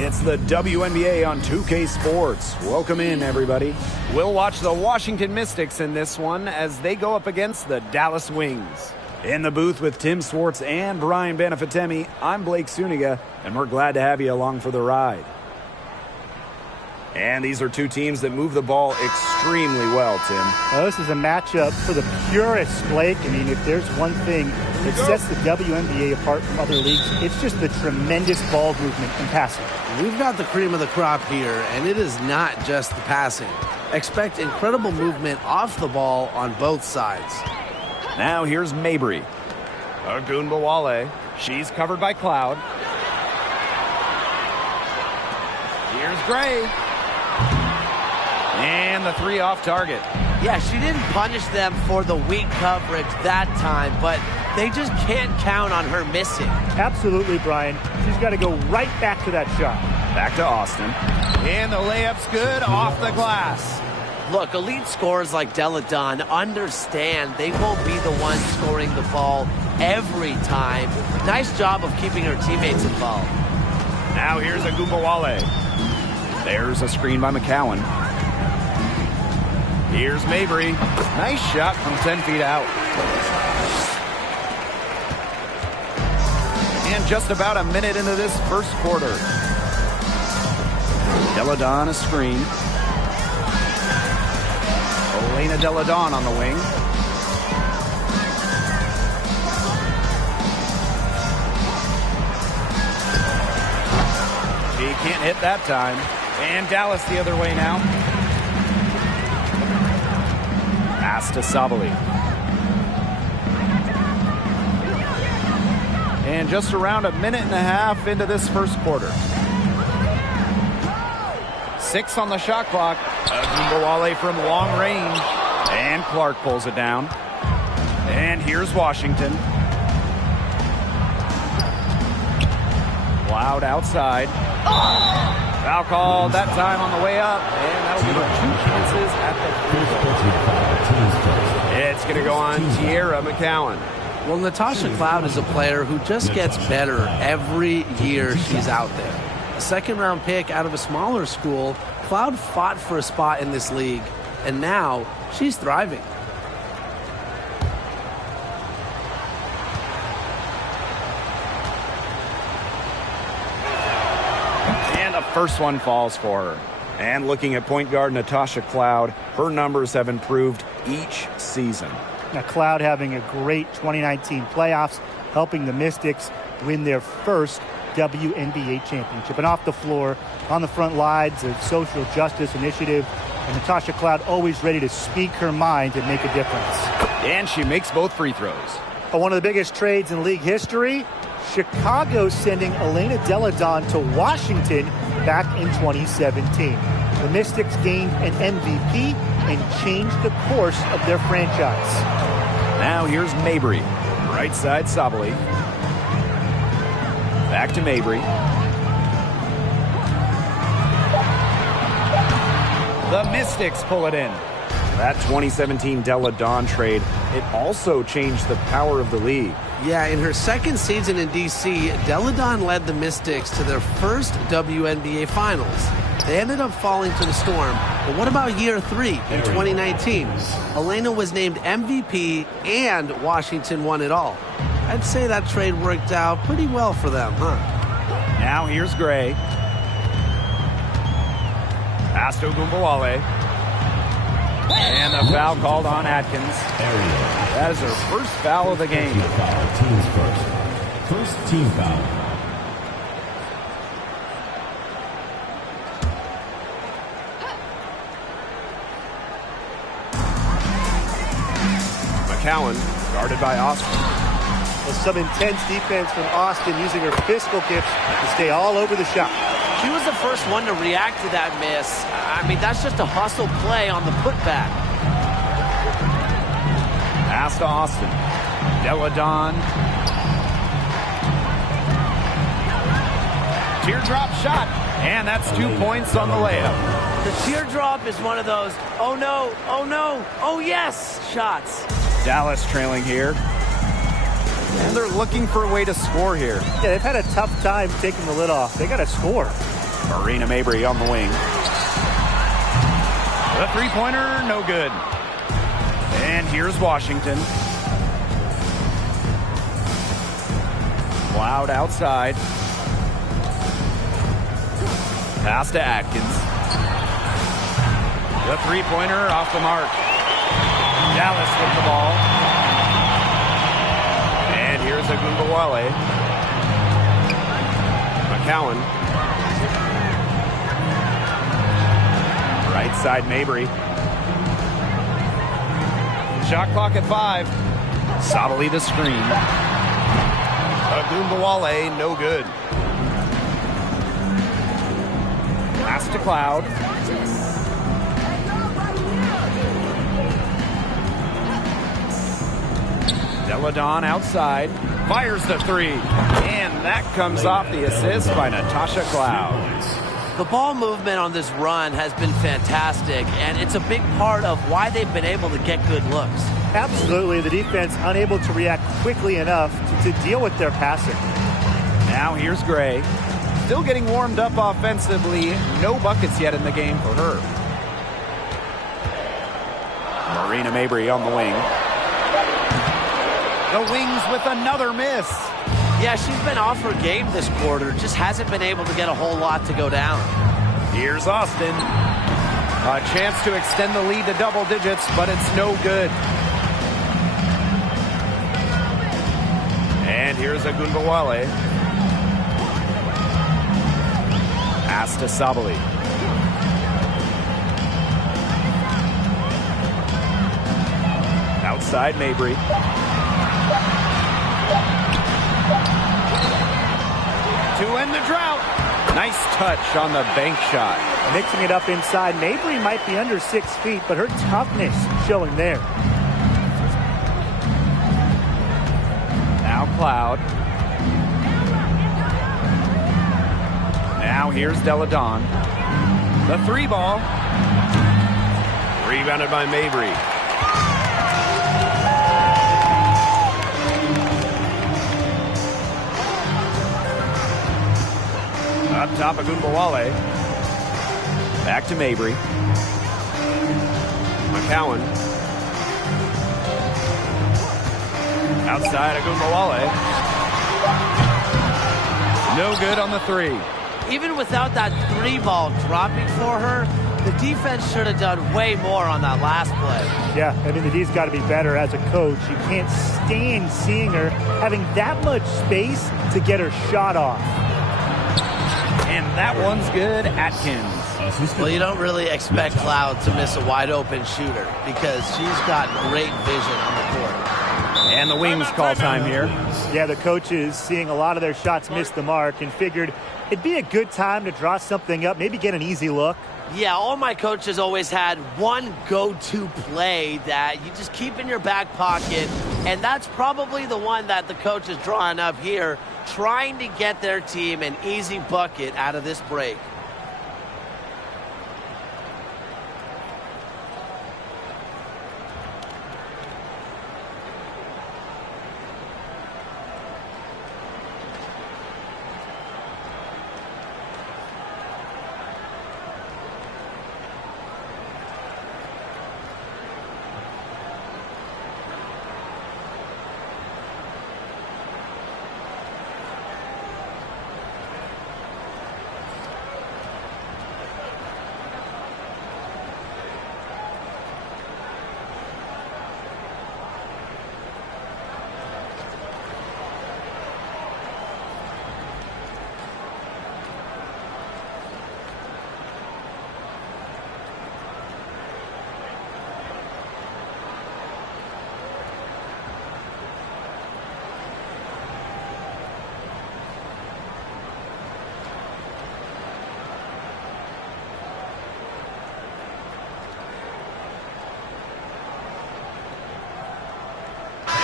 It's the WNBA on 2K Sports. Welcome in, everybody. We'll watch the Washington Mystics in this one as they go up against the Dallas Wings. In the booth with Tim Swartz and Brian Banafitemi, I'm Blake Suniga, and we're glad to have you along for the ride. And these are two teams that move the ball extremely well, Tim. Well, this is a matchup for the purists, Blake. I mean, if there's one thing that sets the WNBA apart from other leagues, it's just the tremendous ball movement and passing. We've got the cream of the crop here, and it is not just the passing. Expect incredible movement off the ball on both sides. Now here's Mabry. Ogunbowale. She's covered by Cloud. Here's Gray. And the three off target. Yeah, she didn't punish them for the weak coverage that time, but they just can't count on her missing. Absolutely, Brian. She's got to go right back to that shot. Back to Austin. And the layup's good off the glass. Look, elite scorers like Della Dunn understand they won't be the one scoring the ball every time. Nice job of keeping her teammates involved. Now here's Ogunbowale. There's a screen by McCowan. Here's Mabry. Nice shot from 10 feet out. And just about a minute into this first quarter. Della Dunn a screen. Elena Della Dunn on the wing. She can't hit that time. And Dallas the other way now. Pass to Sabali. And just around a minute and a half into this first quarter. 6 on the shot clock. Ogunbowale from long range. And Clark pulls it down. And here's Washington. Loud outside. Foul called that time on the way up. And that'll give her 2 chances at the free throw. It's going to go on Tierra McCowan. Well, Natasha Cloud is a player who just gets better every year she's out there. A second-round pick out of a smaller school, Cloud fought for a spot in this league, and now she's thriving. And the first one falls for her. And looking at point guard Natasha Cloud, her numbers have improved each season. Now, Cloud having a great 2019 playoffs, helping the Mystics win their first WNBA championship. And off the floor, on the front lines, a social justice initiative. And Natasha Cloud always ready to speak her mind and make a difference. And she makes both free throws. One of the biggest trades in league history, Chicago sending Elena Della Dunn to Washington back in 2017. The Mystics gained an MVP and changed the course of their franchise. Now here's Mabry. Right side Sabali. Back to Mabry. The Mystics pull it in. That 2017 Della Dunn trade, it also changed the power of the league. Yeah, in her second season in D.C., Della Dunn led the Mystics to their first WNBA Finals. They ended up falling to the Storm. But what about year 3 in 2019? Elena was named MVP and Washington won it all. I'd say that trade worked out pretty well for them, huh? Now here's Gray. Pass to Ogunbowale. And a foul called on Atkins. That is her first foul of the game. Team's first team foul. McCowan, guarded by Austin. Well, some intense defense from Austin, using her physical gifts to stay all over the shot. She was the first one to react to that miss. I mean, that's just a hustle play on the putback. Pass to Austin. Della Dunn. Teardrop shot. And that's 2 points on the layup. The teardrop is one of those, oh no, oh no, oh yes shots. Dallas trailing here. And they're looking for a way to score here. Yeah, they've had a tough time taking the lid off. They got to score. Marina Mabry on the wing. The three-pointer, no good. And here's Washington. Cloud outside. Pass to Atkins. The three-pointer off the mark. Dallas with the ball. And here's Agumbawale. McCowan. Right side Mabry. Shot clock at 5. Sabali the screen. Agumbawale, no good. Pass to Cloud. Deladon outside. Fires the three. And that comes off the assist by Natasha Cloud. The ball movement on this run has been fantastic, and it's a big part of why they've been able to get good looks. Absolutely. The defense unable to react quickly enough to deal with their passing. Now here's Gray. Still getting warmed up offensively. No buckets yet in the game for her. Marina Mabry on the wing. The Wings with another miss. Yeah, she's been off her game this quarter. Just hasn't been able to get a whole lot to go down. Here's Austin. A chance to extend the lead to double digits, but it's no good. And here's Agumbawale. Pass to Sabali. Outside Mabry. To end the drought. Nice touch on the bank shot. Mixing it up inside. Mabry might be under 6 feet, but her toughness showing there. Now Cloud. Now here's Deladon. The three ball. Rebounded by Mabry. Up top, Agumbawale. Back to Mabry. McCowan. Outside, Agumbawale. No good on the three. Even without that three ball dropping for her, the defense should have done way more on that last play. Yeah, I mean, the D's got to be better as a coach. You can't stand seeing her having that much space to get her shot off. And that one's good, Atkins. Well, you don't really expect Cloud to miss a wide-open shooter because she's got great vision on the court. And the Wings call time here. Yeah, the coaches seeing a lot of their shots miss the mark and figured it'd be a good time to draw something up, maybe get an easy look. Yeah, all my coaches always had one go-to play that you just keep in your back pocket, and that's probably the one that the coach is drawing up here, trying to get their team an easy bucket out of this break.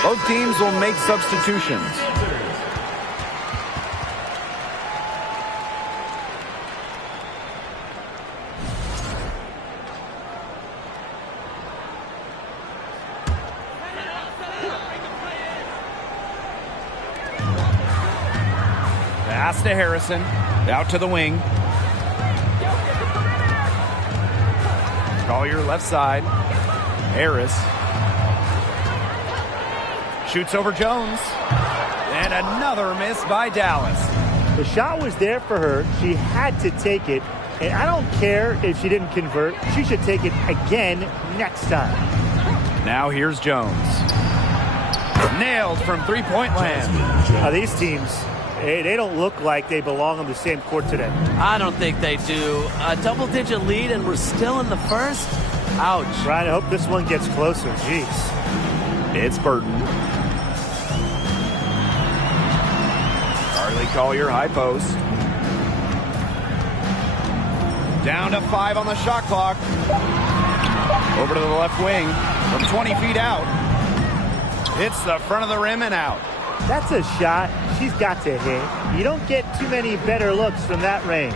Both teams will make substitutions. Pass to Harrison. Out to the wing. Collier left side. Harris shoots over Jones. And another miss by Dallas. The shot was there for her. She had to take it. And I don't care if she didn't convert. She should take it again next time. Now here's Jones. Nailed from three-point land. Now these teams, they don't look like they belong on the same court today. I don't think they do. A double-digit lead and we're still in the first? Ouch. Ryan, I hope this one gets closer. Jeez. It's Burton. Charlie Collier, high post. Down to 5 on the shot clock. Over to the left wing from 20 feet out. Hits the front of the rim and out. That's a shot she's got to hit. You don't get too many better looks from that range.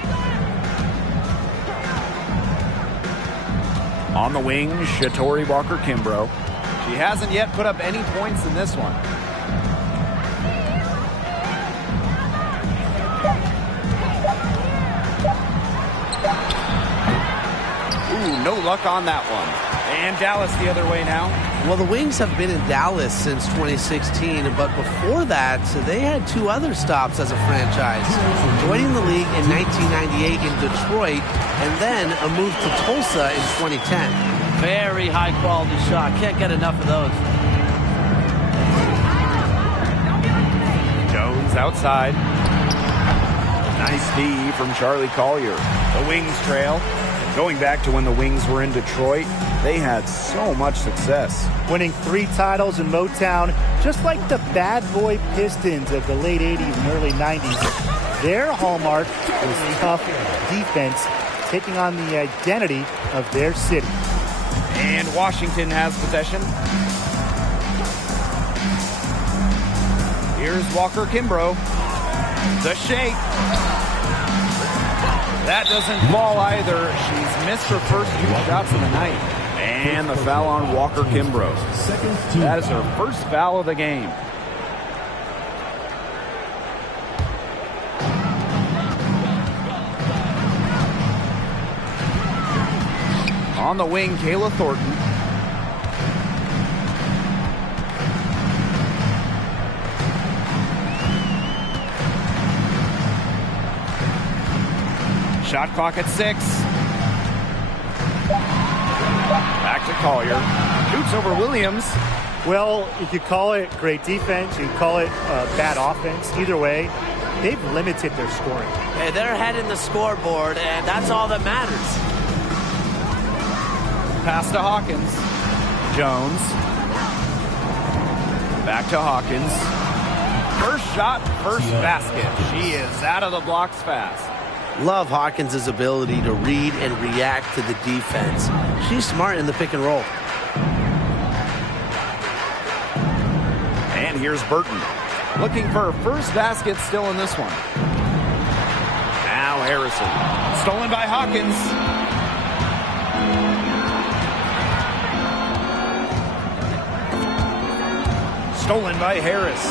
On the wing, Shatori Walker-Kimbrough. She hasn't yet put up any points in this one. Ooh, no luck on that one. And Dallas the other way now. Well, the Wings have been in Dallas since 2016, but before that, they had 2 other stops as a franchise. Joining the league in 1998 in Detroit, and then a move to Tulsa in 2010. Very high-quality shot. Can't get enough of those. Jones outside. Nice D from Charlie Collier. The Wings trail. Going back to when the Wings were in Detroit, they had so much success. Winning 3 titles in Motown, just like the bad boy Pistons of the late 80s and early 90s. Their hallmark was tough defense, taking on the identity of their city. And Washington has possession. Here's Walker-Kimbrough. The shake. That doesn't fall either. She's missed her first 2 shots of the night. And the foul on Walker-Kimbrough. That is her first foul of the game. On the wing, Kayla Thornton. Shot clock at 6. Back to Collier. Shoots over Williams. Well, you could call it great defense. You could call it bad offense. Either way, they've limited their scoring. Hey, they're ahead in the scoreboard, and that's all that matters. Pass to Hawkins. Jones. Back to Hawkins. First shot, first basket. She is out of the blocks fast. Love Hawkins' ability to read and react to the defense. She's smart in the pick and roll. And here's Burton. Looking for her first basket still in this one. Now Harrison. Stolen by Hawkins. Stolen by Harris.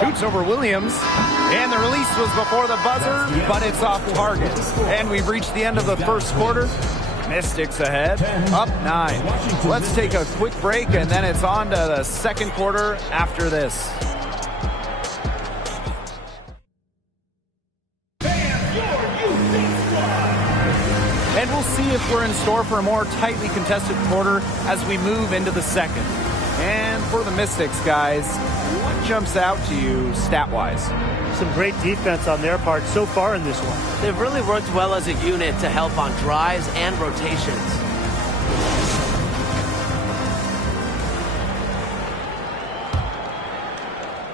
Shoots over Williams. And the release was before the buzzer, but it's off target. And we've reached the end of the first quarter. Mystics ahead, up 9. Let's take a quick break, and then it's on to the second quarter after this. And we'll see if we're in store for a more tightly contested quarter as we move into the second. And for the Mystics, guys, what jumps out to you stat-wise? Some great defense on their part so far in this one. They've really worked well as a unit to help on drives and rotations.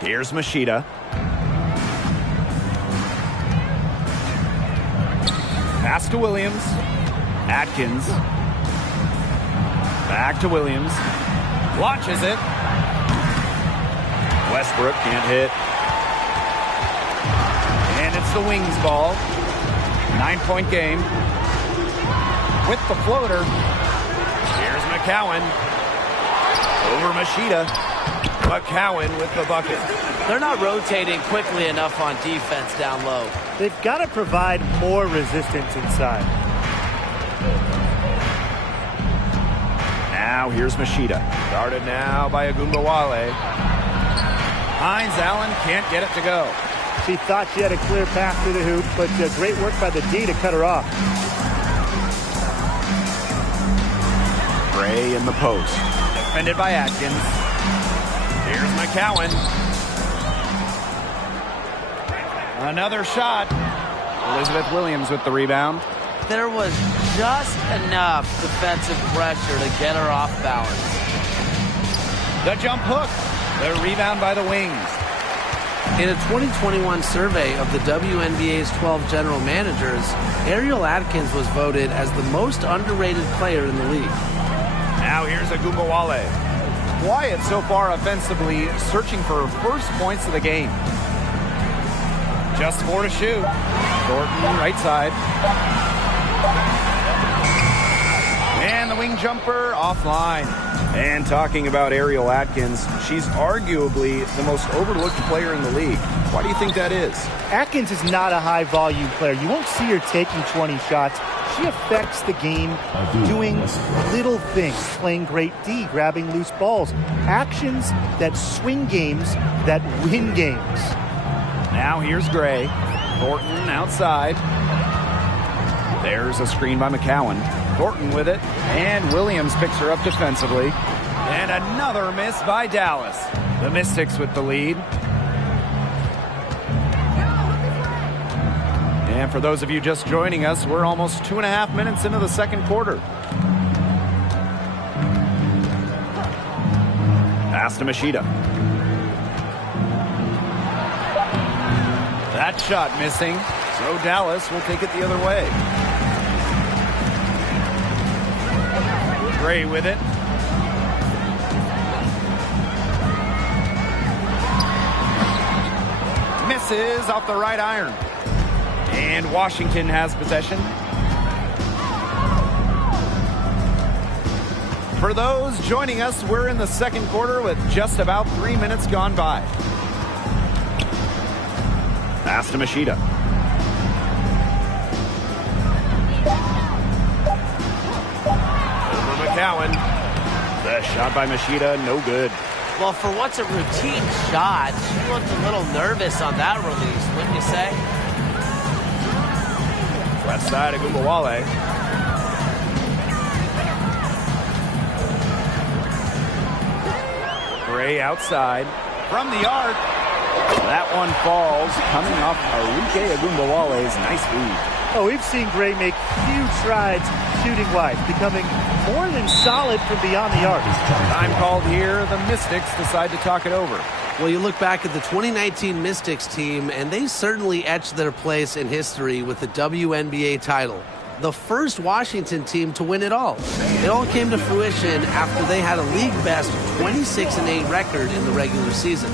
Here's Machida. Pass to Williams. Atkins. Back to Williams. Launches it. Westbrook can't hit. And it's the Wings ball. 9-point game. With the floater. Here's McCowan. Over Machida. McCowan with the bucket. They're not rotating quickly enough on defense down low. They've got to provide more resistance inside. Now here's Machida. Guarded now by Agumbawale. Hines Allen can't get it to go. She thought she had a clear path to the hoop, but great work by the D to cut her off. Gray in the post. Defended by Atkins. Here's McCowan. Another shot. Elizabeth Williams with the rebound. There was just enough defensive pressure to get her off balance. The jump hook. The rebound by the Wings. In a 2021 survey of the WNBA's 12 general managers, Ariel Atkins was voted as the most underrated player in the league. Now here's Agumbawale. Quiet so far offensively, searching for first points of the game. Just 4 to shoot. Thornton right side. And the wing jumper offline. And talking about Ariel Atkins, she's arguably the most overlooked player in the league. Why do you think that is? Atkins is not a high-volume player. You won't see her taking 20 shots. She affects the game doing little things, playing great D, grabbing loose balls. Actions that swing games, that win games. Now here's Gray. Thornton outside. There's a screen by McCowan. Thornton with it. And Williams picks her up defensively. And another miss by Dallas. The Mystics with the lead. And for those of you just joining us, we're almost 2.5 minutes into the second quarter. Pass to Machida. That shot missing, so Dallas will take it the other way. Gray with it. Misses off the right iron. And Washington has possession. For those joining us, we're in the second quarter with just about 3 minutes gone by. Pass to Machida. Over McCowan. The shot by Machida, no good. Well, for what's a routine shot, she looked a little nervous on that release, wouldn't you say? Left side, Agumbawale. Gray outside. From the arc. That one falls, coming off Arike Agumbawale's nice feed. Oh, we've seen Gray make huge strides shooting wide, becoming more than solid from beyond the arc. Time called here. The Mystics decide to talk it over. Well, you look back at the 2019 Mystics team, and they certainly etched their place in history with the WNBA title. The first Washington team to win it all. It all came to fruition after they had a league-best 26-8 record in the regular season.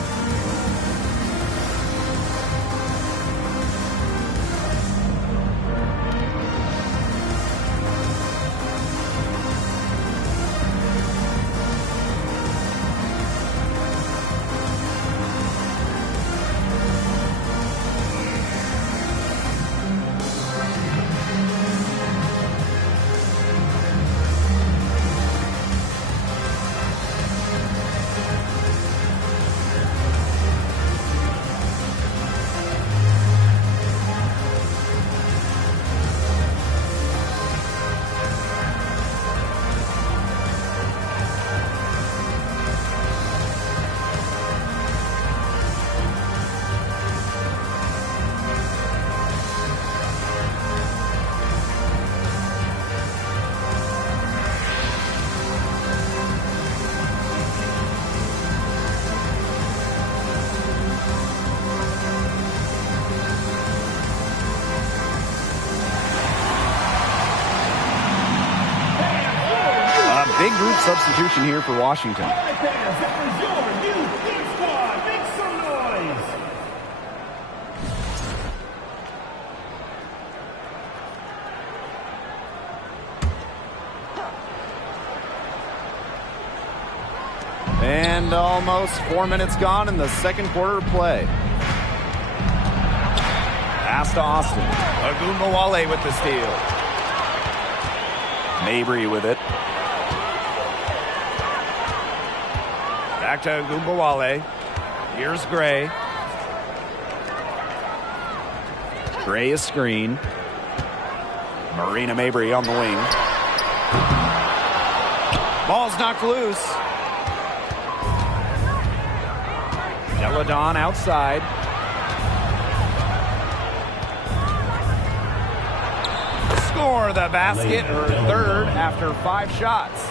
Big group substitution here for Washington. And almost 4 minutes gone in the second quarter of play. Pass to Austin. Ogunbowale with the steal. Mabry with it. Back to Ogunbowale. Here's Gray. Gray is screen. Marina Mabry on the wing. Ball's knocked loose. Deladon outside. Score the basket, or third after 5 shots.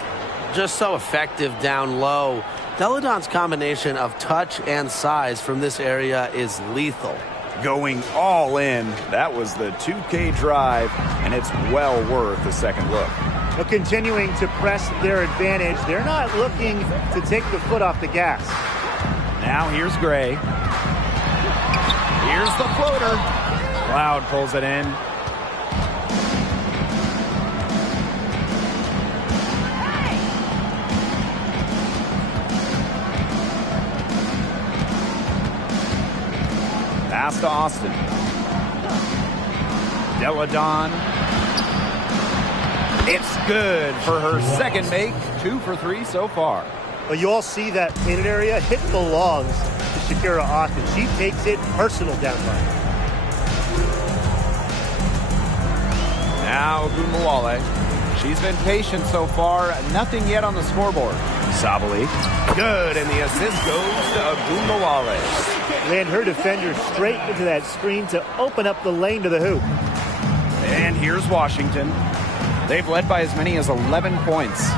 Just so effective down low. Deladon's combination of touch and size from this area is lethal. Going all in. That was the 2K drive, and it's well worth the second look. But continuing to press their advantage, they're not looking to take the foot off the gas. Now here's Gray. Here's the floater. Cloud pulls it in. Pass to Austin. Deladon. It's good for her second make. 2 for 3 so far. Well, you all see that painted area hit the logs to Shakira Austin. She takes it personal down low. Now Ogunbowale. She's been patient so far. Nothing yet on the scoreboard. Sabali. Good, and the assist goes to Ogunbowale. Ran her defender straight into that screen to open up the lane to the hoop. And here's Washington. They've led by as many as 11 points.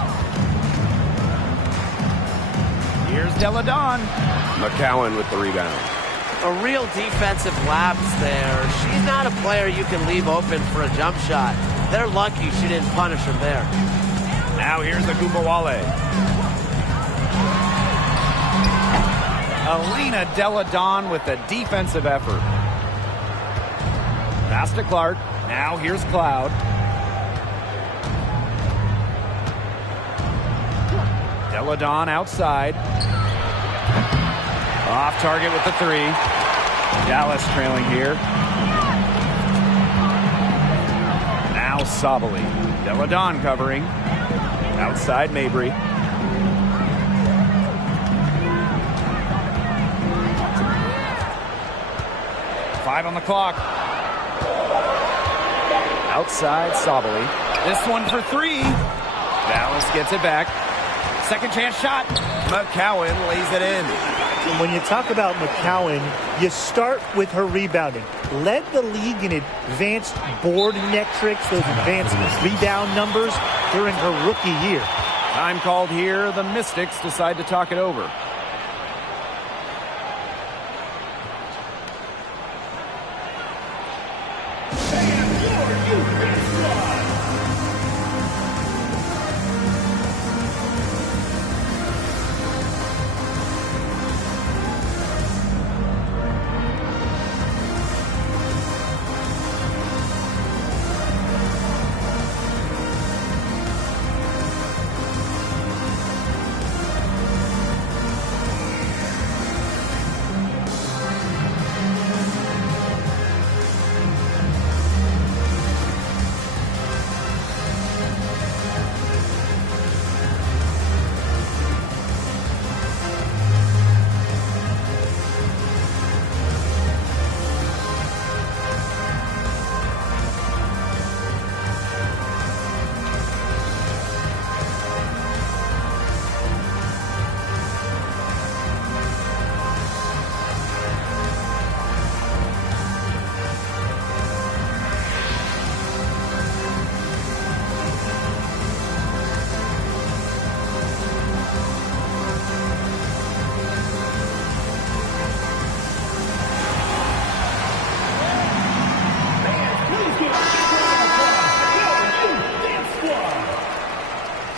Here's Deladon. McCowan with the rebound. A real defensive lapse there. She's not a player you can leave open for a jump shot. They're lucky she didn't punish him there. Now here's Ogunbowale. Alina Deladon with a defensive effort. Pass to Clark. Now here's Cloud. Deladon outside. Off target with the 3. Dallas trailing here. Now Sabali. Deladon covering. Outside Mabry. Five on the clock. Outside Sabali. This one for 3. Dallas gets it back. Second chance shot. McCowan lays it in. And when you talk about McCowan, you start with her rebounding. Led the league in advanced board metrics, those advanced rebound numbers during her rookie year. Time called here. The Mystics decide to talk it over.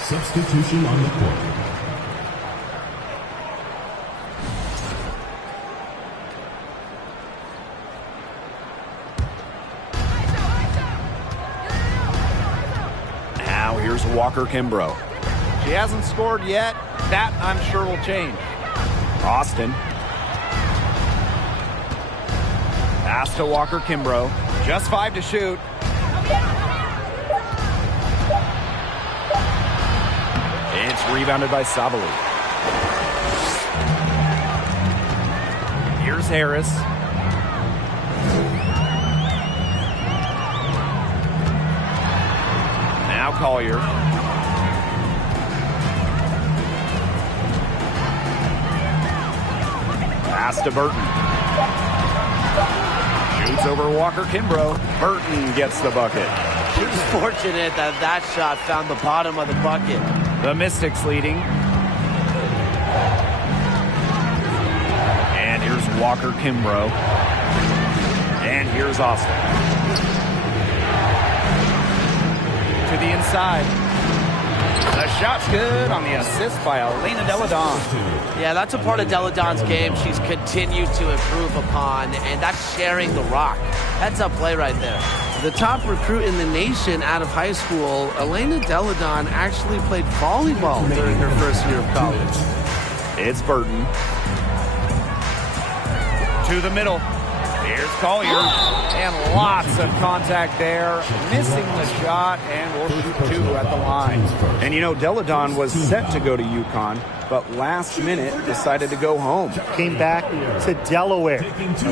Substitution on the court. Now here's Walker Kimbrough. She hasn't scored yet, That, I'm sure, will change. Austin. Pass to Walker Kimbrough. Just 5 to shoot. It's rebounded by Sabali. Here's Harris. Now Collier. Pass to Burton. Shoots over Walker Kimbrough. Burton gets the bucket. He was fortunate that that shot found the bottom of the bucket. The Mystics leading. And here's Walker Kimbrough. And here's Austin. To the inside. The shot's good on the assist by Elena Deladon. Yeah, that's a part of Deladon's game she's continued to improve upon, and that's sharing the rock. That's a play right there. The top recruit in the nation out of high school, Elena Deladon actually played volleyball during her first year of college. It's Burton. To the middle. Here's Collier. And lots of contact there. Missing the shot, and we'll shoot 2 at the line. And you know, Deladon was set to go to UConn, but last minute decided to go home. Came back to Delaware.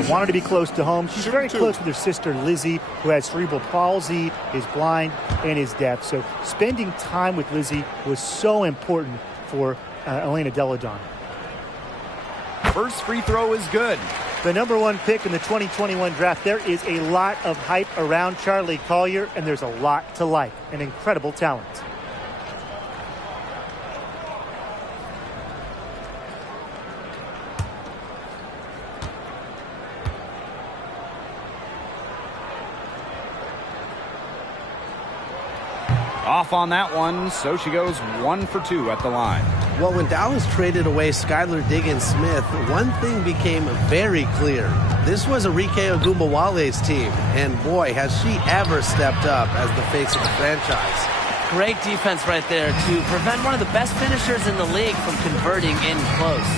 Wanted to be close to home. She's very close with her sister Lizzie, who has cerebral palsy, is blind, and is deaf. So spending time with Lizzie was so important for Elena Deladon. First free throw is good. The number 1 pick in the 2021 draft. There is a lot of hype around Charlie Collier, and there's a lot to like. An incredible talent. Off on that one, so she goes 1 for 2 at the line. Well, when Dallas traded away Skylar Diggins-Smith, one thing became very clear. This was Arike Ogunbowale's team, and boy, has she ever stepped up as the face of the franchise. Great defense right there to prevent one of the best finishers in the league from converting in close.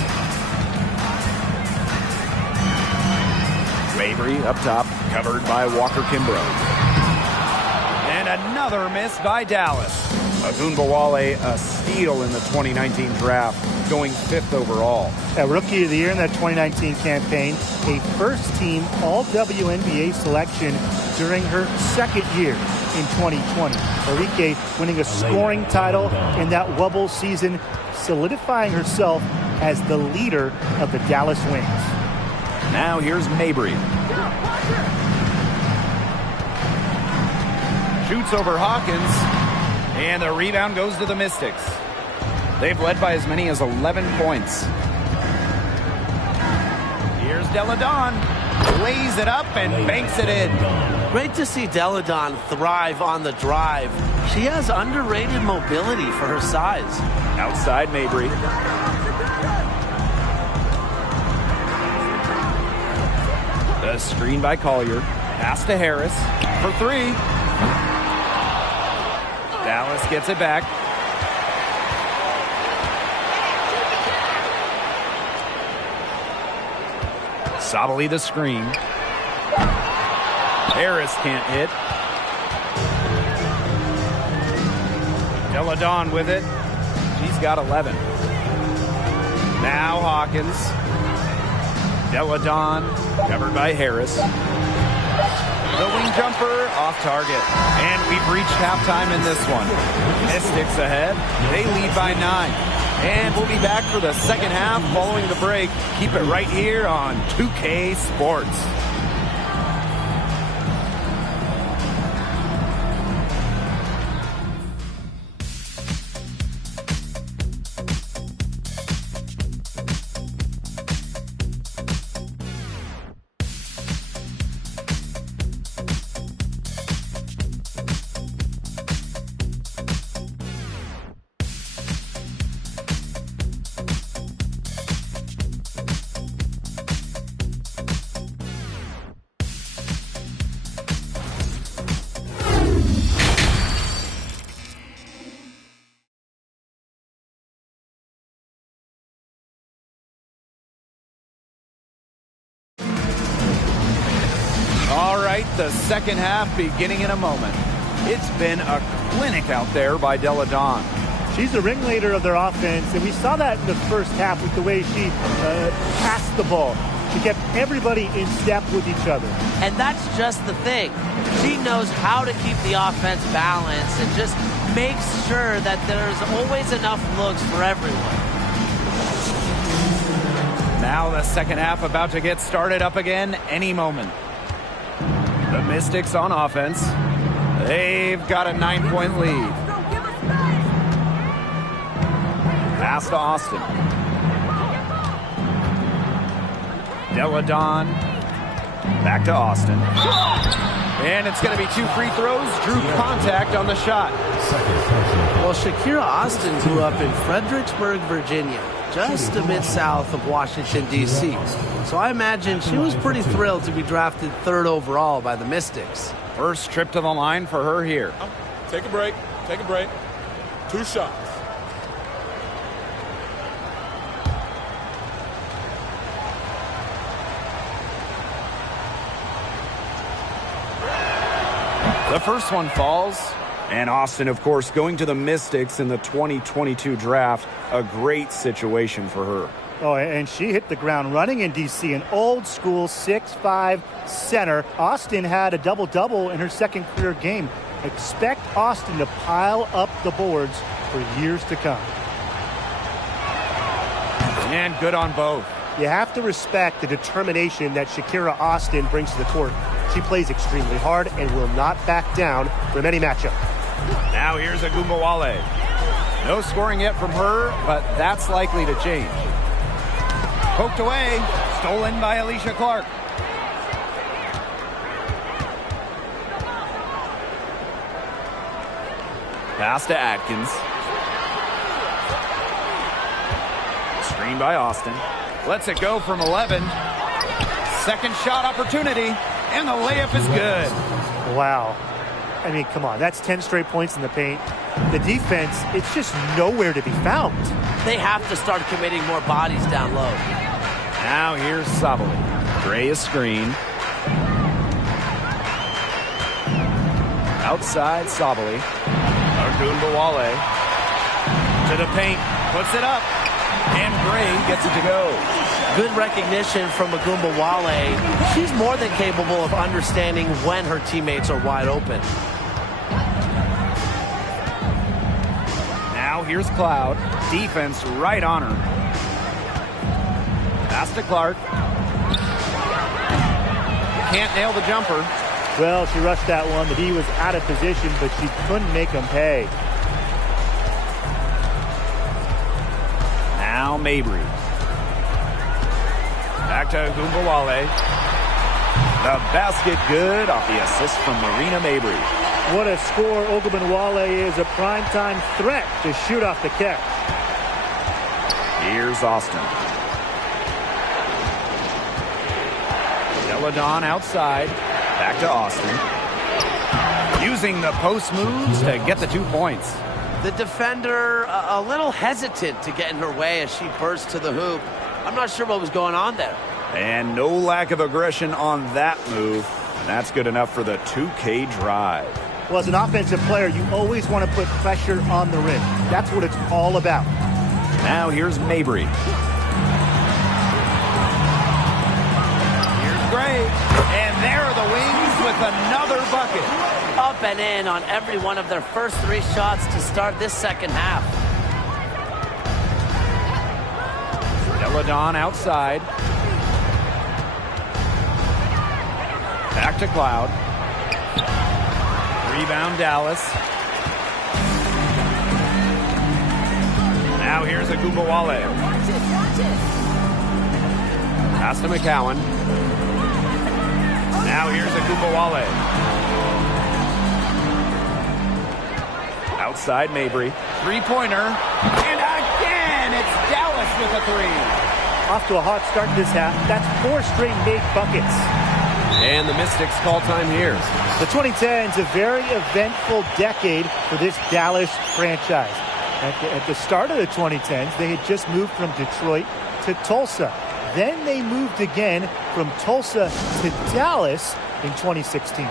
Mabry up top, covered by Walker Kimbrough. And another miss by Dallas. Ogunbowale, a steal in the 2019 draft, going 5th overall. A Rookie of the Year in that 2019 campaign, a first-team All-WNBA selection during her second year in 2020. Arike winning a scoring title in that Wubble season, solidifying herself as the leader of the Dallas Wings. Now here's Mabry. Shoots over Hawkins, and the rebound goes to the Mystics. They've led by as many as 11 points. Here's Deladon. Lays it up and banks it in. Great to see Deladon thrive on the drive. She has underrated mobility for her size. Outside Mabry. The screen by Collier. Pass to Harris for 3. Dallas gets it back. Sabali the screen. Harris can't hit. Deladon with it. She's got 11. Now Hawkins. Deladon covered by Harris. The wing jumper off target. And we've reached halftime in this one. Mystics ahead. They lead by 9. And we'll be back for the second half following the break. Keep it right here on 2K Sports. right, the second half beginning in a moment. It's been a clinic out there by Delle Donne. She's the ringleader of their offense, and we saw that in the first half with the way she passed the ball. She kept everybody in step with each other. And that's just the thing. She knows how to keep the offense balanced and just makes sure that there's always enough looks for everyone. Now the second half about to get started up again any moment. The Mystics on offense. They've got a 9-point lead. Pass to Austin. Delle Donne. Back to Austin. And it's going to be 2 free throws. Drew contact on the shot. Well, Shakira Austin grew up in Fredericksburg, Virginia, just a bit south of Washington, D.C. So I imagine she was pretty thrilled to be drafted 3rd overall by the Mystics. First trip to the line for her here. Take a break. Take a break. 2 shots. The first one falls. And Austin, of course, going to the Mystics in the 2022 draft. A great situation for her. Oh, and she hit the ground running in D.C., an old-school 6'5" center. Austin had a double-double in her second career game. Expect Austin to pile up the boards for years to come. And good on both. You have to respect the determination that Shakira Austin brings to the court. She plays extremely hard and will not back down from any matchup. Now here's Agumbawale. No scoring yet from her, but that's likely to change. Poked away. Stolen by Alicia Clark. Pass to Atkins. Screen by Austin. Lets it go from 11. Second shot opportunity. And the layup is good. Wow. I mean, come on. That's 10 straight points in the paint. The defense, it's just nowhere to be found. They have to start committing more bodies down low. Now here's Sabali. Gray a screen. Outside Sabali. Agumbawale. To the paint. Puts it up. And Gray gets it to go. Good recognition from Agumbawale. She's more than capable of understanding when her teammates are wide open. Now here's Cloud. Defense right on her. Pass to Clark. Can't nail the jumper. Well, she rushed that one. The D was out of position, but she couldn't make them pay. Now Mabry. Back to Agumbawale. The basket good off the assist from Marina Mabry. What a score. Ogunbowale is a primetime threat to shoot off the catch. Here's Austin. Delle Donne outside. Back to Austin. Using the post moves to get the 2 points. The defender a little hesitant to get in her way as she burst to the hoop. I'm not sure what was going on there. And no lack of aggression on that move. And that's good enough for the 2K drive. Well, as an offensive player, you always want to put pressure on the rim. That's what it's all about. Now here's Mabry. Here's Gray. And there are the Wings with another bucket. Up and in on every one of their first 3 shots to start this second half. Delle Donne outside. Back to Cloud. Rebound Dallas. Now here's Agumbawale. Pass to McCowan. Now here's Agumbawale. Outside Mabry. Three-pointer. And again, it's Dallas with a 3. Off to a hot start this half. That's 4 straight made buckets. And the Mystics call time here. The 2010s, a very eventful decade for this Dallas franchise. At the start of the 2010s, they had just moved from Detroit to Tulsa. Then they moved again from Tulsa to Dallas. in 2016.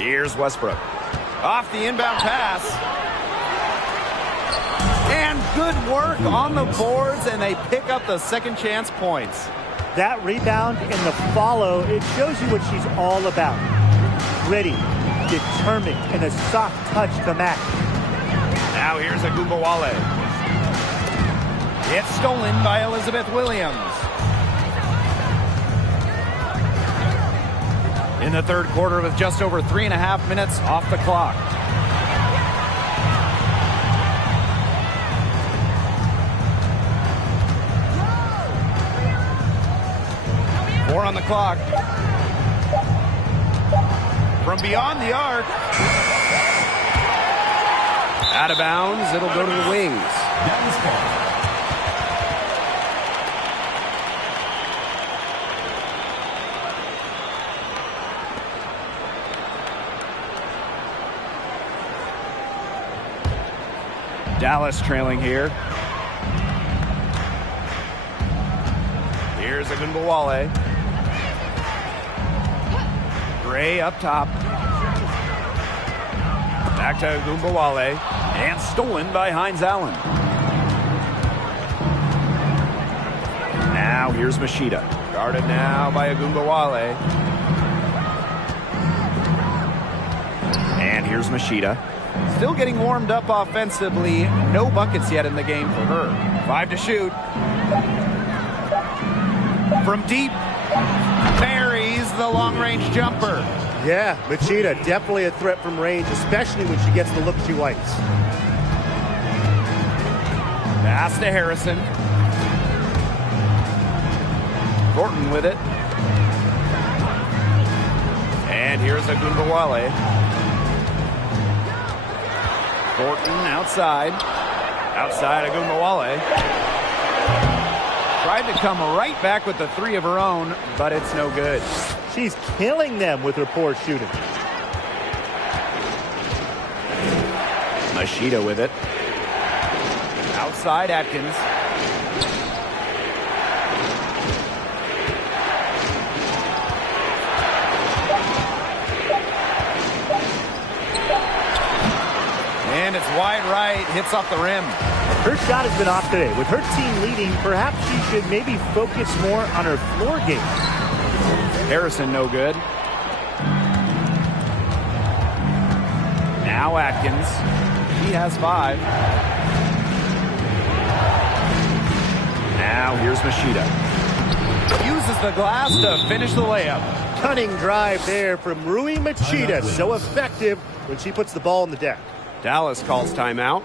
Here's Westbrook. Off the inbound pass. And good work on the boards, and they pick up the second chance points. That rebound and the follow, it shows you what she's all about. Gritty, determined, and a soft touch to match. Now here's Agumbawale. It's stolen by Elizabeth Williams. In the third quarter with just over 3.5 minutes off the clock. Four on the clock. From beyond the arc. Out of bounds. It'll go to the wings. Dallas trailing here. Here's Agumbawale. Gray up top. Back to Agumbawale. And stolen by Hines Allen. Now here's Machida. Guarded now by Agumbawale. And here's Machida. Still getting warmed up offensively. No buckets yet in the game for her. 5 to shoot. From deep. Buries the long-range jumper. Yeah, Machida, definitely a threat from range, especially when she gets the look she likes. Pass to Harrison. Thornton with it. And here's Agumbawale. Thornton outside. Outside Agumbawale. Tried to come right back with the three of her own, but it's no good. She's killing them with her poor shooting. Machida with it. Outside Atkins. And it's wide right, hits off the rim. Her shot has been off today. With her team leading, perhaps she should maybe focus more on her floor game. Harrison no good. Now Atkins. He has 5. Now here's Machida. Uses the glass to finish the layup. Cunning drive there from Rui Machida. So effective when she puts the ball in the deck. Dallas calls timeout.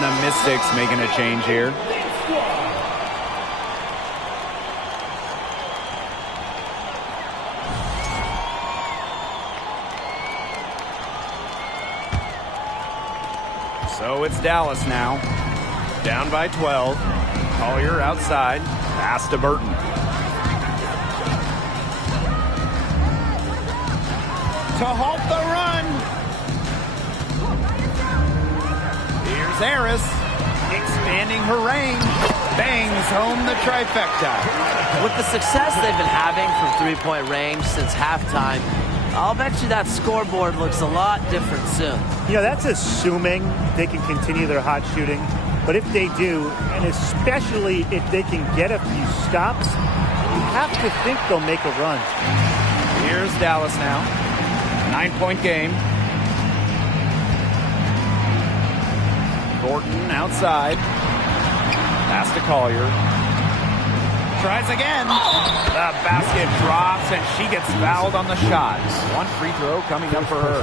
And the Mystics making a change here. So it's Dallas now. Down by 12. Collier outside. Pass to Burton. To halt the run. Here's Harris. Expanding her range. Bangs home the trifecta. With the success they've been having from three-point range since halftime, I'll bet you that scoreboard looks a lot different soon. You know, that's assuming they can continue their hot shooting. But if they do, and especially if they can get a few stops, you have to think they'll make a run. Here's Dallas now. 9-point game. Thornton outside. Pass to Collier. Tries again. The basket drops, and she gets fouled on the shot. One free throw coming up for her.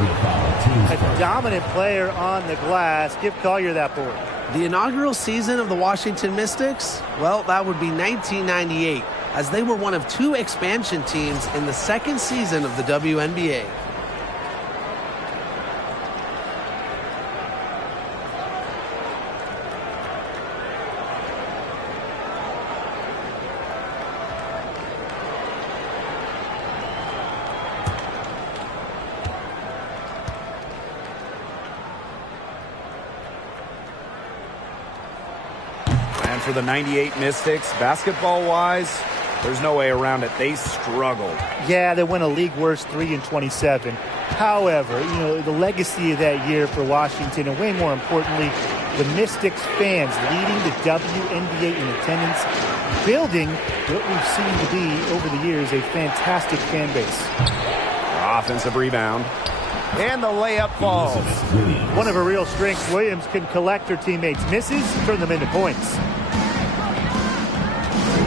A dominant player on the glass. Give Collier that board. The inaugural season of the Washington Mystics? Well, that would be 1998, as they were one of two expansion teams in the second season of the WNBA. And for the 98 Mystics, basketball-wise, there's no way around it. They struggled. Yeah, they went a league worst 3-27. However, you know, the legacy of that year for Washington, and way more importantly, the Mystics fans leading the WNBA in attendance, building what we've seen to be over the years a fantastic fan base. Offensive rebound. And the layup falls. One of her real strengths, Williams can collect her teammates' misses, turn them into points.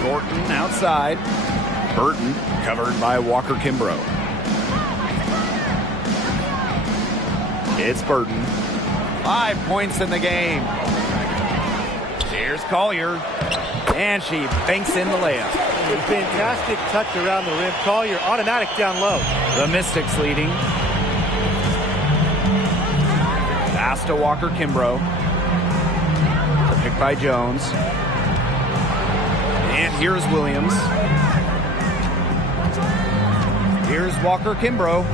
Thornton outside. Burton covered by Walker Kimbrough. It's Burton. 5 points in the game. Here's Collier. And she banks in the layup. A fantastic touch around the rim. Collier automatic down low. The Mystics leading. Pass to Walker Kimbrough. The pick by Jones. And here's Williams. Here's Walker Kimbrough.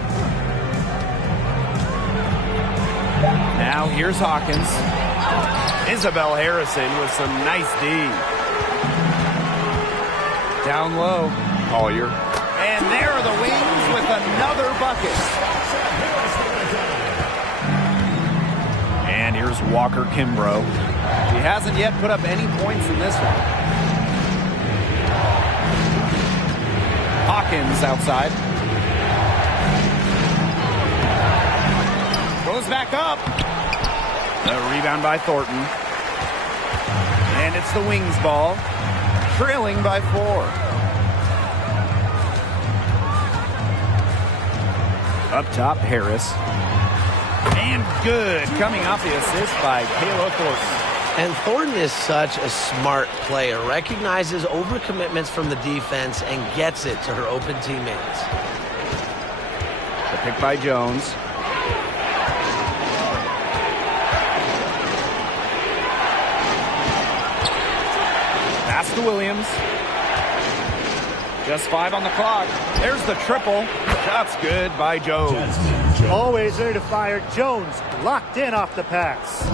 Now here's Hawkins. Isabel Harrison with some nice D. Down low. Collier. And there are the Wings with another bucket. And here's Walker Kimbrough. She hasn't yet put up any points in this one. Hawkins outside. Goes back up. The rebound by Thornton. And it's the Wings ball. Trailing by 4. Up top, Harris. And good. Coming off the assist by Kayla Thornton. And Thornton is such a smart player. Recognizes overcommitments from the defense and gets it to her open teammates. The pick by Jones. Pass to Williams. Just 5 on the clock. There's the triple. Shot's good by Jones. Always ready to fire. Jones locked in off the pass.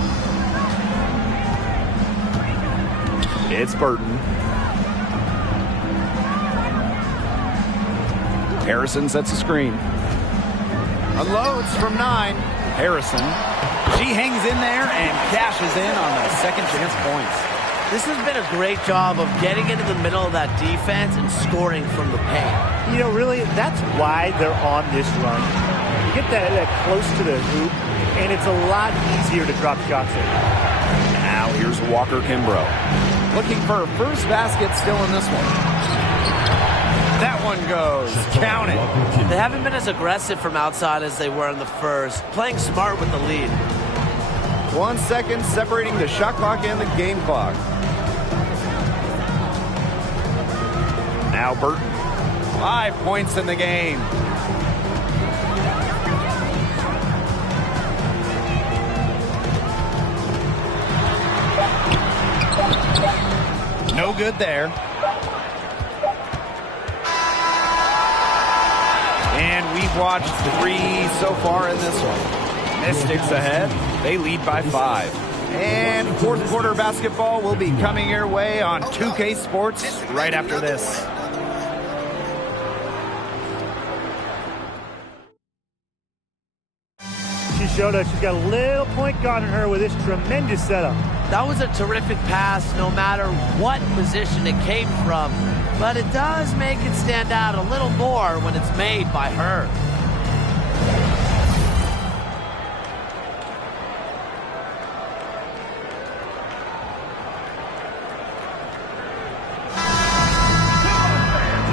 It's Burton. Harrison sets a screen. Unloads from 9. Harrison. She hangs in there and cashes in on the second chance points. This has been a great job of getting into the middle of that defense and scoring from the paint. You know, really, that's why they're on this run. You get that close to the hoop, and it's a lot easier to drop shots in. Now here's Walker Kimbrough. Looking for her first basket still in this one. That one goes. Count it. They haven't been as aggressive from outside as they were in the first, playing smart with the lead. 1 second separating the shot clock and the game clock. Now Burton. 5 points in the game. No good there. And we've watched 3 so far in this one. Mystics ahead. They lead by 5. And fourth quarter basketball will be coming your way on 2K Sports right after this. She showed us she's got a little point guard in her with this tremendous setup. That was a terrific pass no matter what position it came from, but it does make it stand out a little more when it's made by her.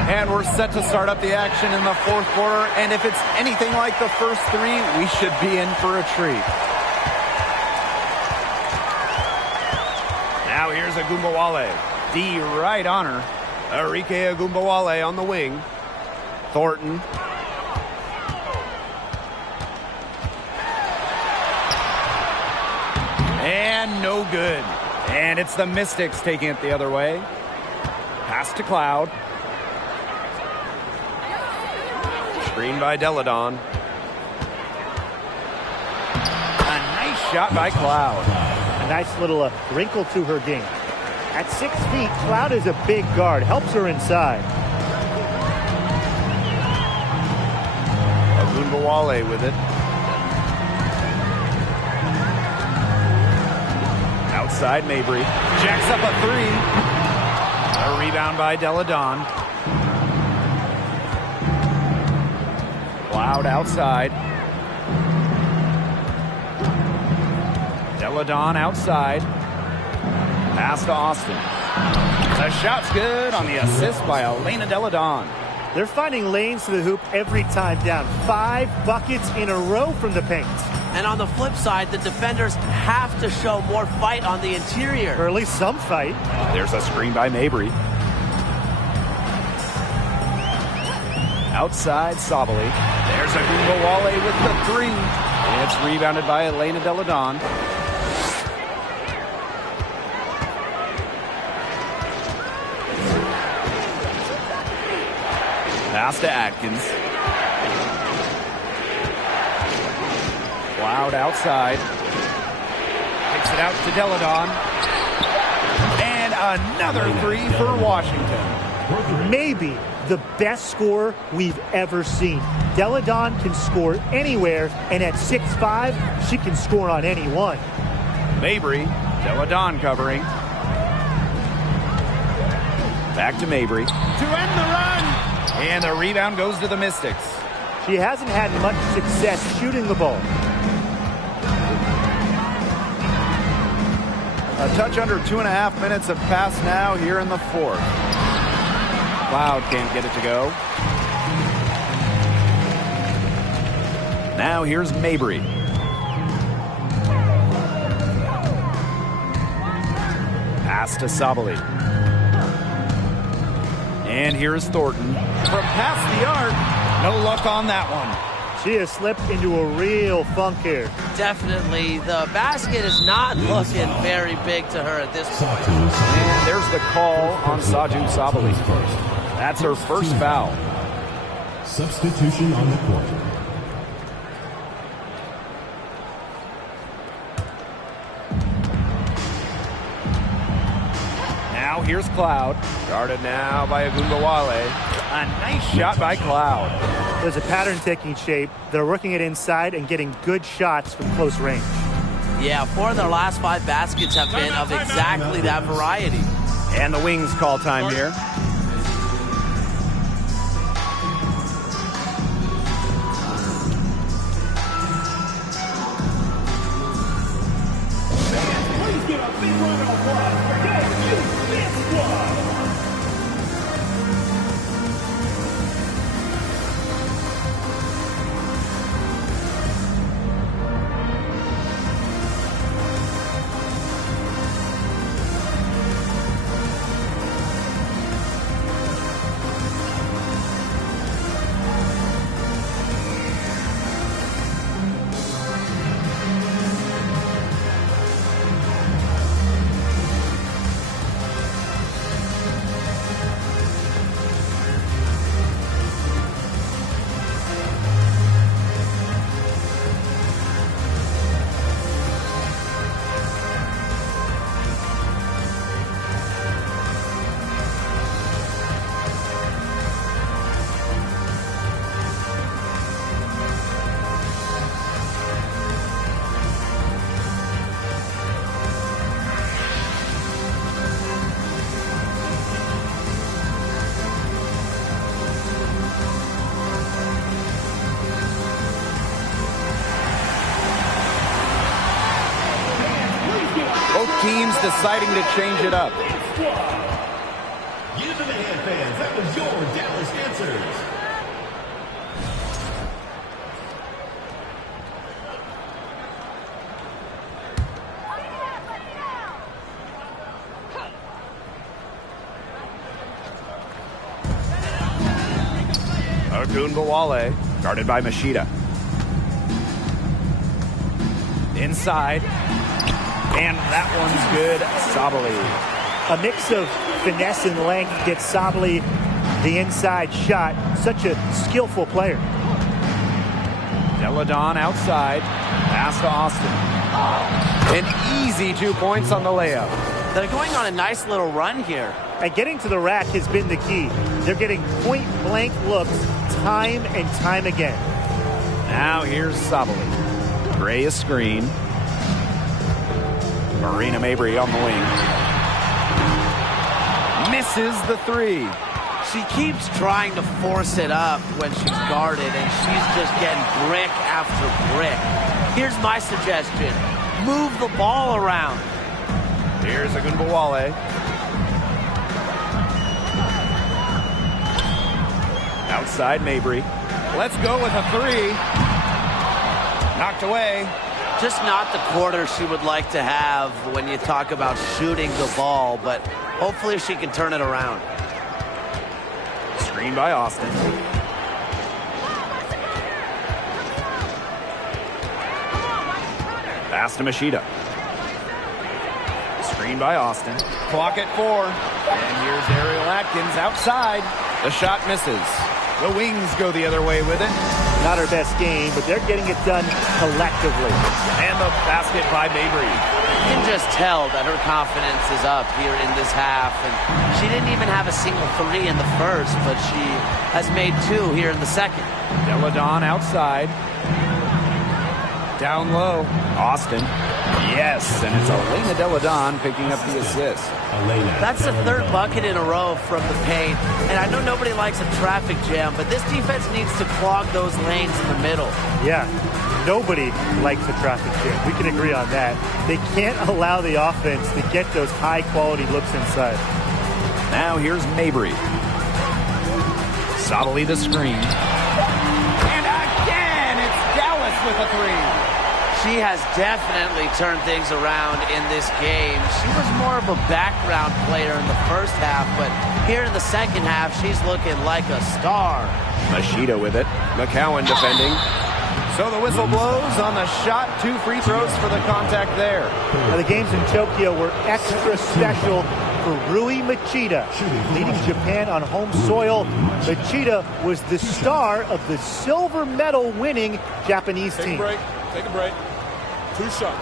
And we're set to start up the action in the fourth quarter. And if it's anything like the first 3, we should be in for a treat. Now here's Agumbawale. D right on her. Arike Agumbawale on the wing. Thornton. And no good. And it's the Mystics taking it the other way. Pass to Cloud. Screen by Deladon. A nice shot by Cloud. A nice little wrinkle to her game. At 6 feet, Cloud is a big guard. Helps her inside. Agumbawale with it. Outside Mabry. Jacks up a 3. A rebound by Deladon. Cloud outside. Deladon outside. Pass to Austin. The shot's good on the assist by Elena Deladon. They're finding lanes to the hoop every time down. 5 buckets in a row from the paint. And on the flip side, the defenders have to show more fight on the interior. Or at least some fight. There's a screen by Mabry. Outside Sabali. There's Agumbawale with the 3. And it's rebounded by Elena Deladon. Pass to Atkins. Cloud outside. Picks it out to Deladon. And another 3 for Washington. Maybe the best scorer we've ever seen. Deladon can score anywhere, and at 6'5", she can score on anyone. Mabry, Deladon covering. Back to Mabry. To end the run! And the rebound goes to the Mystics. She hasn't had much success shooting the ball. A touch under 2.5 minutes have passed now here in the fourth. Cloud can't get it to go. Now here's Mabry. Pass to Sabali. And here's Thornton. From past the arc, no luck on that one. She has slipped into a real funk here. Definitely. The basket is not looking very big to her at this point. And there's the call on Saju Sabali. That's her first foul. Substitution on the court. Now here's Cloud. Guarded now by Agumbawale. A nice shot by Cloud. There's a pattern taking shape. They're working it inside and getting good shots from close range. Yeah, 4 of their last 5 baskets have been of exactly that variety. And the Wings call time here. Please give a big round of applause for WNBA squad. teams deciding to change it up. Give them a hand, fans. That was your Dallas answers. Ogunbowale, guarded by Machida. Inside. And that one's good. Sabali. A mix of finesse and length gets Sabali the inside shot. Such a skillful player. Deladon outside. Pass to Austin. An easy 2 points on the layup. They're going on a nice little run here. And getting to the rack has been the key. They're getting point-blank looks time and time again. Now here's Sabali. Gray a screen. Marina Mabry on the wing. Misses the three. She keeps trying to force it up when she's guarded, and she's just getting brick after brick. Here's my suggestion. Move the ball around. Here's Ogunbowale. Outside Mabry. Let's go with a three. Knocked away. Just not the quarter she would like to have when you talk about shooting the ball, but hopefully she can turn it around. Screen by Austin. Pass to Machida. Screen by Austin. Clock at 4. And here's Ariel Atkins outside. The shot misses. The Wings go the other way with it. Not her best game, but they're getting it done collectively. And the basket by Mabry. You can just tell that her confidence is up here in this half. And she didn't even have a single three in the first, but she has made 2 here in the second. Deladon outside. Down low. Austin. Yes, and it's Elena Deladon picking up the assist. That's the 3rd bucket in a row from the paint. And I know nobody likes a traffic jam, but this defense needs to clog those lanes in the middle. Yeah, nobody likes a traffic jam. We can agree on that. They can't allow the offense to get those high-quality looks inside. Now here's Mabry. Sabali the screen. And again, it's Dallas with a three. She has definitely turned things around in this game. She was more of a background player in the first half, but here in the second half, she's looking like a star. Machida with it. McCowan defending. So the whistle blows on the shot. 2 free throws for the contact there. Now, the games in Tokyo were extra special for Rui Machida. Leading Japan on home soil, Machida was the star of the silver medal winning Japanese team. Take a break. 2 shots.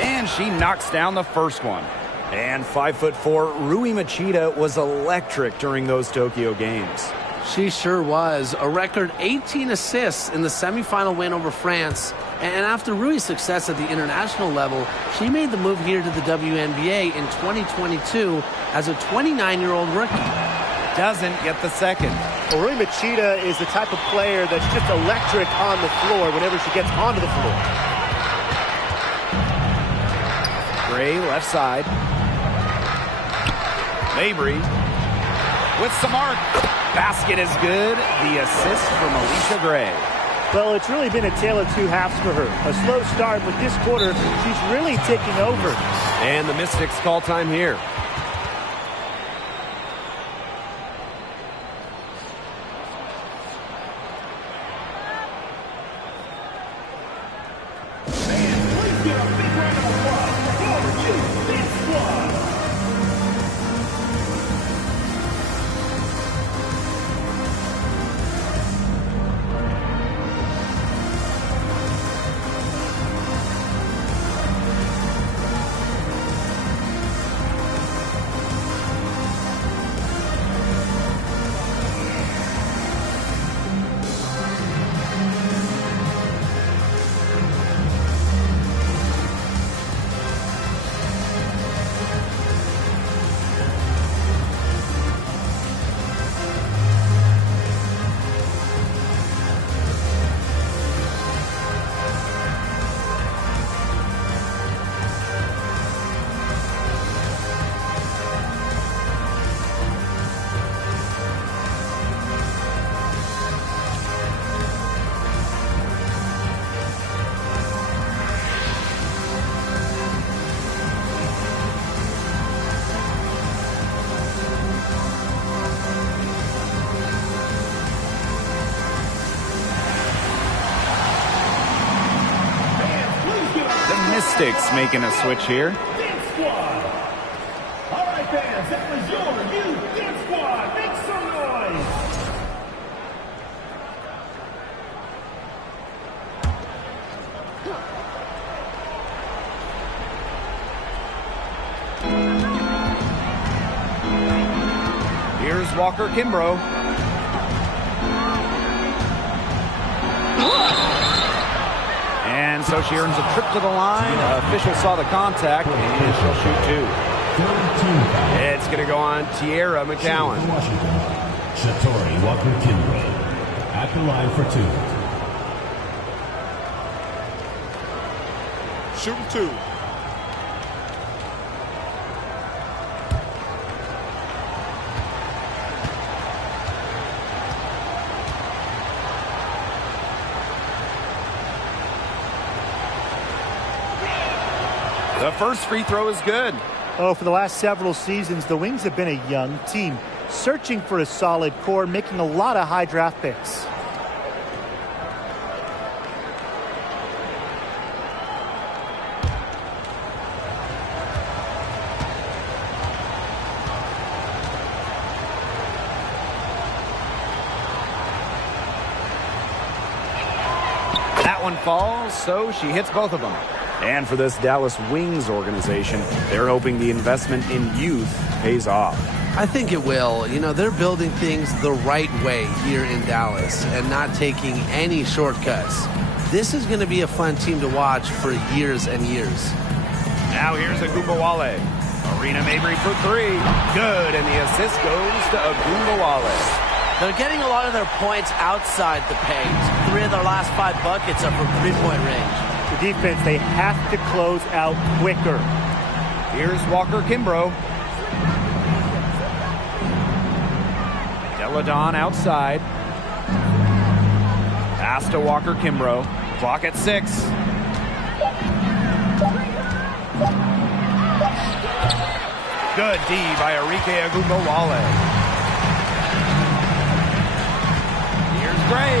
And she knocks down the first one. And 5'4", Rui Machida was electric during those Tokyo games. She sure was. A record 18 assists in the semifinal win over France. And after Rui's success at the international level, she made the move here to the WNBA in 2022 as a 29-year-old rookie. Doesn't get the second. Well, Rui Machida is the type of player that's just electric on the floor whenever she gets onto the floor. Gray left side. Mabry with some arc. Basket is good. The assist from Alicia Gray. Well, it's really been a tale of 2 halves for her. A slow start, but this quarter, she's really taking over. And the Mystics call time here. Please give a big round of applause for you, this squad. Mystics making a switch here. Dance Squad. All right, fans, that was your youth Dance Squad. Make some noise. Here's Walker Kimbrough. And so she earns a trip to the line. Official saw the contact, and she'll shoot two. It's going to go on Tierra McCowan. Washington, Shatori Walker Kimbrough at the line for two. Shooting two. The first free throw is good. Oh, for the last several seasons, the Wings have been a young team, searching for a solid core, making a lot of high draft picks. That one falls, so she hits both of them. And for this Dallas Wings organization, they're hoping the investment in youth pays off. I think it will. You know, they're building things the right way here in Dallas and not taking any shortcuts. This is going to be a fun team to watch for years and years. Now here's Agumbawale. Arena Mabry for three. Good, and the assist goes to Agumbawale. They're getting a lot of their points outside the paint. 3 of their last 5 buckets are from three-point range. The defense, they have to close out quicker. Here's Walker Kimbrough. Deladon outside. Pass to Walker Kimbrough. Clock at 6. Good D by Arike Agumbawale. Here's Gray.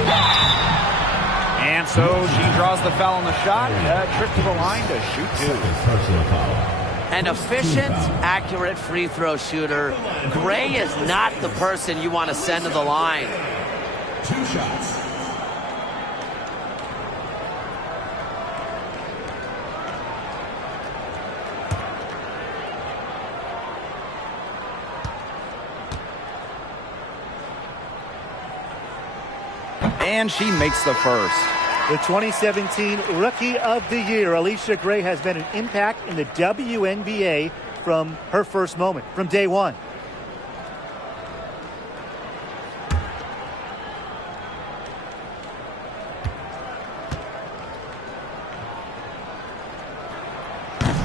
And so she draws the foul on the shot. Trip to the line to shoot two. Personal foul. An efficient, accurate free throw shooter. Gray is not the person you want to send to the line. 2 shots. And she makes the first. The 2017 Rookie of the Year, Alicia Gray, has been an impact in the WNBA from her first moment, from day one.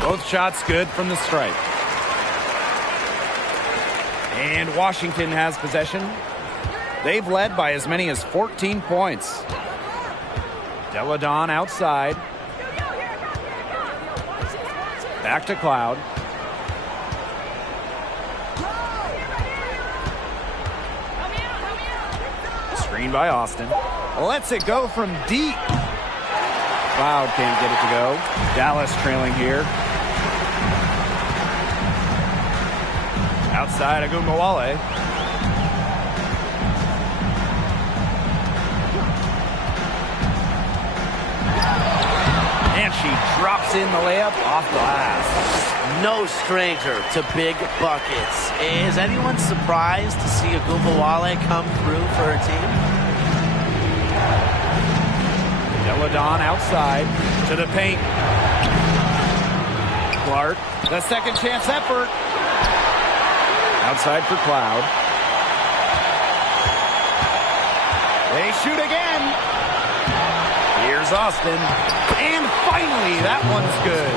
Both shots good from the stripe. And Washington has possession. They've led by as many as 14 points. Deladon outside. Back to Cloud. Screen by Austin. Lets it go from deep. Cloud can't get it to go. Dallas trailing here. Outside Agumbawale. And she drops in the layup off glass. No stranger to big buckets. Is anyone surprised to see Agumbawale come through for her team? Deladon outside to the paint. Clark, the second chance effort. Outside for Cloud. They shoot again. Here's Austin. And finally, that one's good.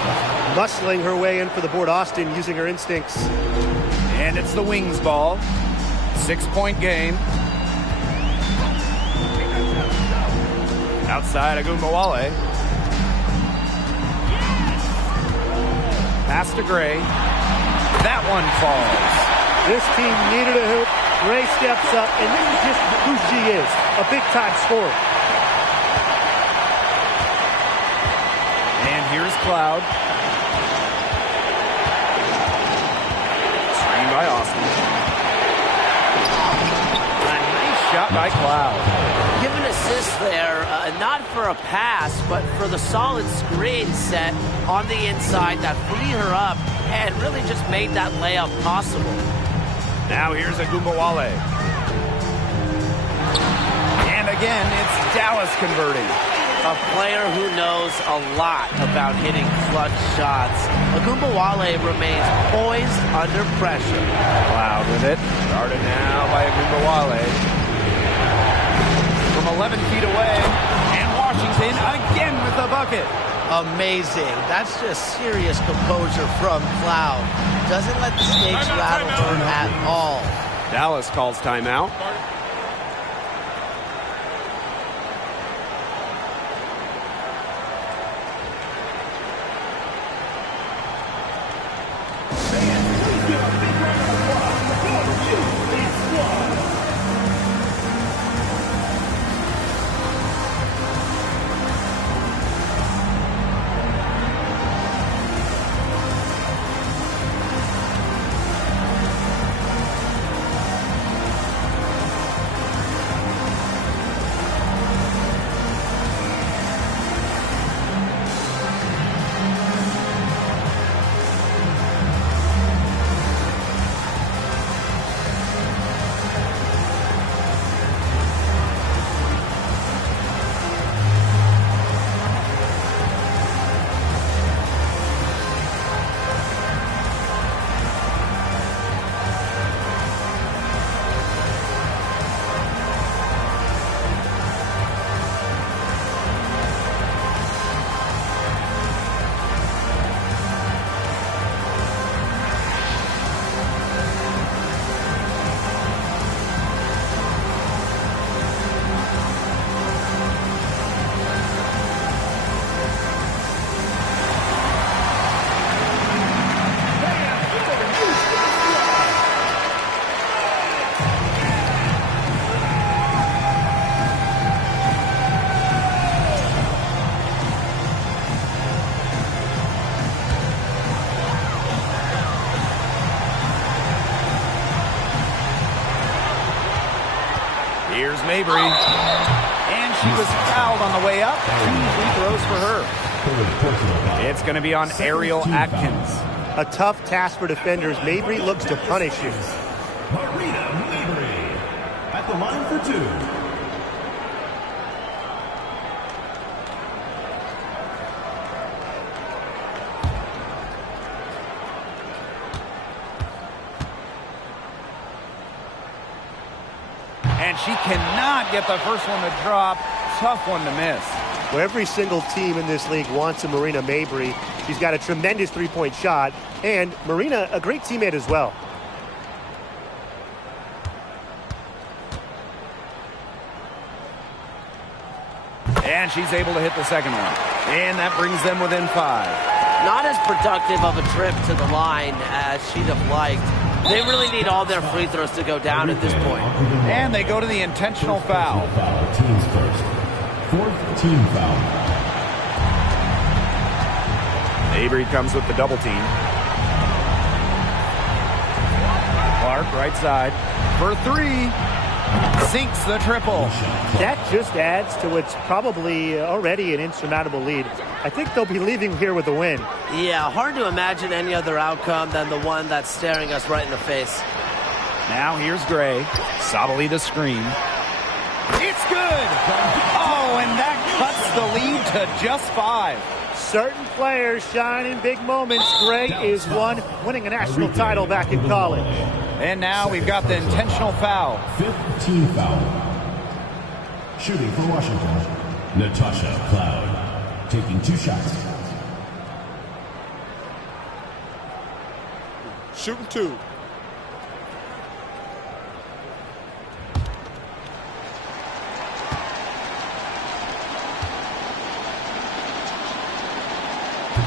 Muscling her way in for the board. Austin using her instincts. And it's the Wings ball. 6-point game. Outside Agumbawale. Pass to Gray. That one falls. This team needed a hoop. Gray steps up, and this is just who she is, a big-time scorer. And here's Cloud. Screen by Austin. A nice shot by Cloud. Give an assist there, not for a pass, but for the solid screen set on the inside that freed her up and really just made that layup possible. Now here's Agumbawale. And again, it's Dallas converting. A player who knows a lot about hitting clutch shots. Agumbawale remains poised under pressure. Cloud with it. Started now by Agumbawale. From 11 feet away. And Washington again with the bucket. Amazing. That's just serious composure from Cloud. Doesn't let the stakes rattle her at all. Dallas calls timeout. Here's Mabry. And she was fouled on the way up. 2 free throws for her. It's going to be on Ariel Atkins. A tough task for defenders. Mabry looks to punish you. Marina Mabry at the line for 2. And she cannot get the first one to drop. Tough one to miss. Well, every single team in this league wants a Marina Mabry. She's got a tremendous three-point shot. And Marina, a great teammate as well. And she's able to hit the second one. And that brings them within 5. Not as productive of a trip to the line as she'd have liked. They really need all their free throws to go down at this point. And they go to the intentional foul. Teams first. 4th team foul. Mabry comes with the double team. Clark, right side. For 3. Sinks the triple. That just adds to what's probably already an insurmountable lead. I think they'll be leaving here with a win. Yeah, hard to imagine any other outcome than the one that's staring us right in the face. Now here's Gray. Sabali the screen. It's good! Oh, and that cuts the lead to just 5. Certain players shine in big moments. Gray is one, winning a national title back in college. And now we've got the intentional foul. 5th team foul. Shooting for Washington, Natasha Cloud, taking 2 shots. Shooting 2.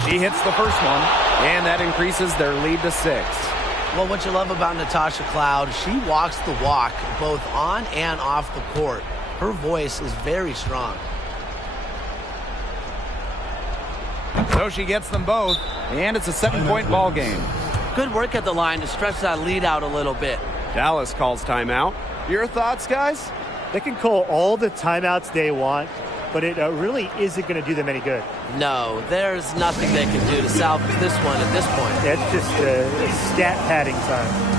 She hits the first one, and that increases their lead to 6. Well, what you love about Natasha Cloud, she walks the walk both on and off the court. Her voice is very strong. So she gets them both, and it's a 7-point ball game. Good work at the line to stretch that lead out a little bit. Dallas calls timeout. Your thoughts, guys? They can call all the timeouts they want, but it really isn't going to do them any good. No, there's nothing they can do to salvage this one at this point. That's just stat padding time.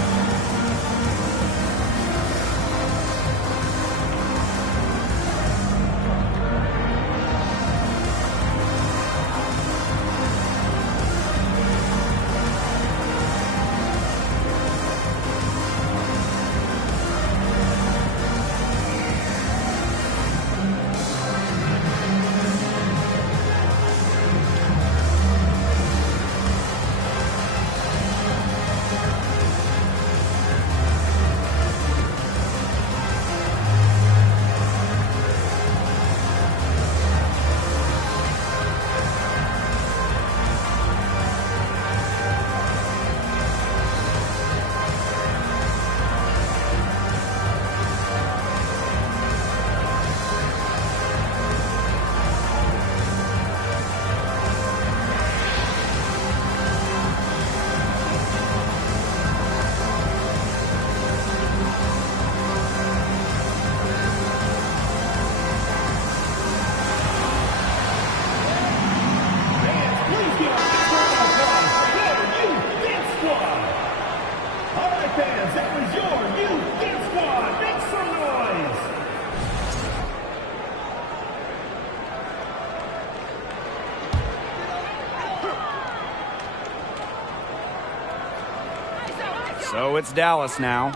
So it's Dallas now.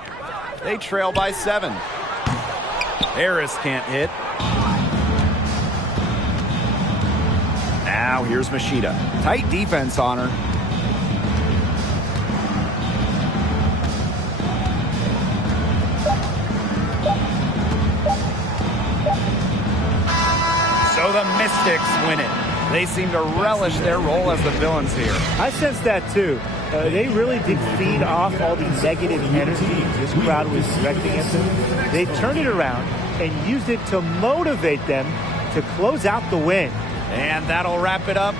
They trail by 7. Harris can't hit. Now here's Machida. Tight defense on her. So the Mystics win it. They seem to relish their role as the villains here. I sense that too. They really did feed off all the negative energy this crowd was directing at them. They turned it around and used it to motivate them to close out the win. And that'll wrap it up